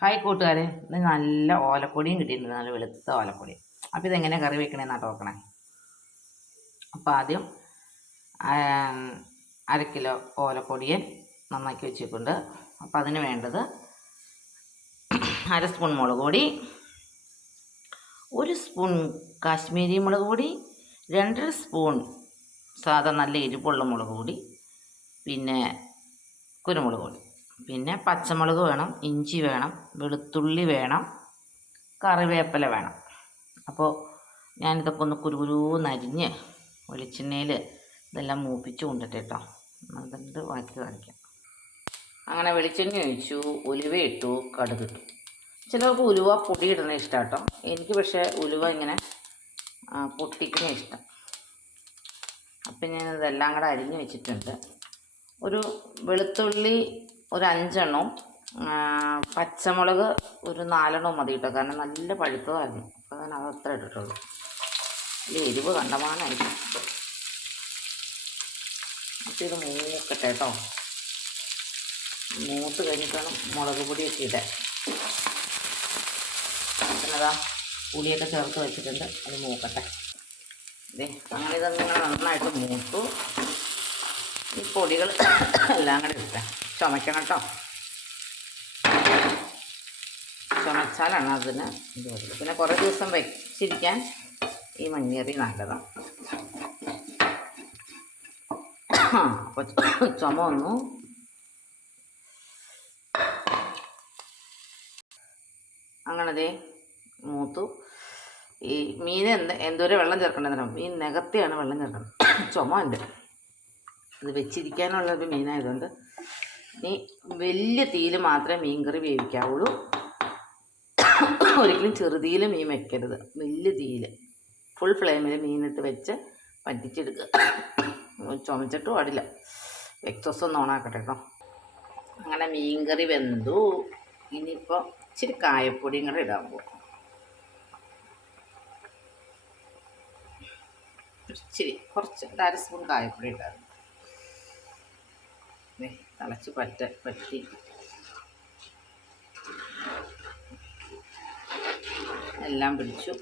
Hi കൂട്ടുകാരെ. ഇന്ന് നല്ല ഓലപ്പൊടിയും കിട്ടിയിട്ടുണ്ട്. നല്ല വെളുത്ത ഓലപ്പൊടി അപ്പോൾ ഇതെങ്ങനെ കറി വെക്കണേന്നാണ് നോക്കണേ അപ്പോൾ ആദ്യം അര കിലോ ഓലപ്പൊടിയെ നന്നാക്കി വെച്ചിട്ടുണ്ട്. അപ്പോൾ അതിന് വേണ്ടത് അര സ്പൂൺ മുളക് പൊടി ഒരു സ്പൂൺ കാശ്മീരി മുളക് പൊടി രണ്ടര സ്പൂൺ സാധാ നല്ല എരിവുള്ള മുളക് പൊടി പിന്നെ കുരുമുളക് പൊടി. പിന്നെ പച്ചമുളക് വേണം ഇഞ്ചി വേണം വെളുത്തുള്ളി വേണം കറിവേപ്പില വേണം. അപ്പോൾ ഞാനിതൊക്കെ ഒന്ന് കുരുകുരുന്നരിഞ്ഞ് വെളിച്ചെണ്ണയിൽ ഇതെല്ലാം മൂപ്പിച്ച് കൊണ്ടിട്ട് കേട്ടോ ബാക്കി കാണിക്കാം. അങ്ങനെ വെളിച്ചെണ്ണ ഒഴിച്ചു ഉലുവ ഇട്ടു കടുക് ഇട്ടു. ചിലർക്ക് ഉലുവ പൊടി ഇടുന്ന ഇഷ്ടം കേട്ടോ എനിക്ക് പക്ഷേ ഉലുവ ഇങ്ങനെ പൊട്ടിക്കുന്ന ഇഷ്ടം. അപ്പം ഞാൻ ഇതെല്ലാം കൂടെ അരിഞ്ഞ് വെച്ചിട്ടുണ്ട്. ഒരു വെളുത്തുള്ളി ഒരു അഞ്ചെണ്ണവും പച്ചമുളക് ഒരു നാലെണ്ണവും മതി കേട്ടോ. കാരണം നല്ല പഴുത്തതായിരുന്നു. അപ്പോൾ ഞാൻ അത് അത്ര ഇട്ടിട്ടുള്ളൂ. ഇതിൽ എരിവ് കണ്ടമാനായിരിക്കും. അപ്പോൾ ഇത് മൂക്കട്ടെ കേട്ടോ. മൂത്ത് കഴിഞ്ഞിട്ടാണ് മുളക് പൊടിയൊക്കെ ഇടാൻ. പിന്നെതാ പുളിയൊക്കെ ചേർത്ത് വെച്ചിട്ടുണ്ട്. അത് മൂക്കട്ടെ. ഇതേ അങ്ങനെ ഇതങ്ങനെ നന്നായിട്ട് മൂത്തു. ഈ പൊടികൾ എല്ലാം കൂടെ ഇട്ടേ. ചുമക്കണം കേട്ടോ. ചുമച്ചാലാണ് അതിന് പിന്നെ കുറേ ദിവസം വെച്ചിരിക്കാൻ ഈ മഞ്ഞേറി നല്ലതാണ്. അപ്പോൾ ചുമ വന്നു. അങ്ങനെ മൂത്തു. ഈ മീൻ എന്ത് എന്തോരം വെള്ളം ചേർക്കേണ്ടത് മീൻ നികത്തിയാണ് വെള്ളം ചേർക്കുന്നത് ചുമ ഉണ്ട്. ഇത് വെച്ചിരിക്കാനുള്ള ഒരു മീനായതുകൊണ്ട് ഇനി വലിയ തീയിൽ മാത്രമേ മീൻകറി വേവിക്കാവുള്ളൂ. ഒരിക്കലും ചെറുതീയിൽ മീൻ വെക്കരുത്. വലിയ തീയിൽ. ഫുൾ ഫ്ലെയിമിൽ മീനിട്ട് വെച്ച് പറ്റിച്ചെടുക്കുക ചുമച്ചിട്ട് പാടില്ല. എക്സോസ് ഒന്ന് ഓണാക്കട്ടെ കേട്ടോ അങ്ങനെ മീൻകറി വെന്തു. ഇനിയിപ്പോൾ ഇച്ചിരി കായപ്പൊടിയും കൂടെ ഇടാൻ പോകും ഇച്ചിരി കുറച്ച് അര സ്പൂൺ കായപ്പൊടി ഇട്ടായിരുന്നു തിളച്ച് പറ്റ പറ്റി. എല്ലാം പിടിച്ചു.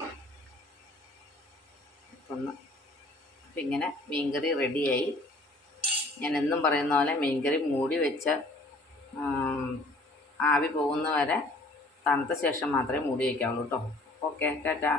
ഒന്ന് അപ്പം ഇങ്ങനെ മീൻകറി റെഡിയായി. ഞാൻ എന്നും പറയുന്ന പോലെ മീൻകറി മൂടി വെച്ച ആവി പോകുന്ന വരെ തണുത്ത ശേഷം മാത്രമേ മൂടി വയ്ക്കാവുള്ളൂ കേട്ടോ ഓക്കെ ടാറ്റാ.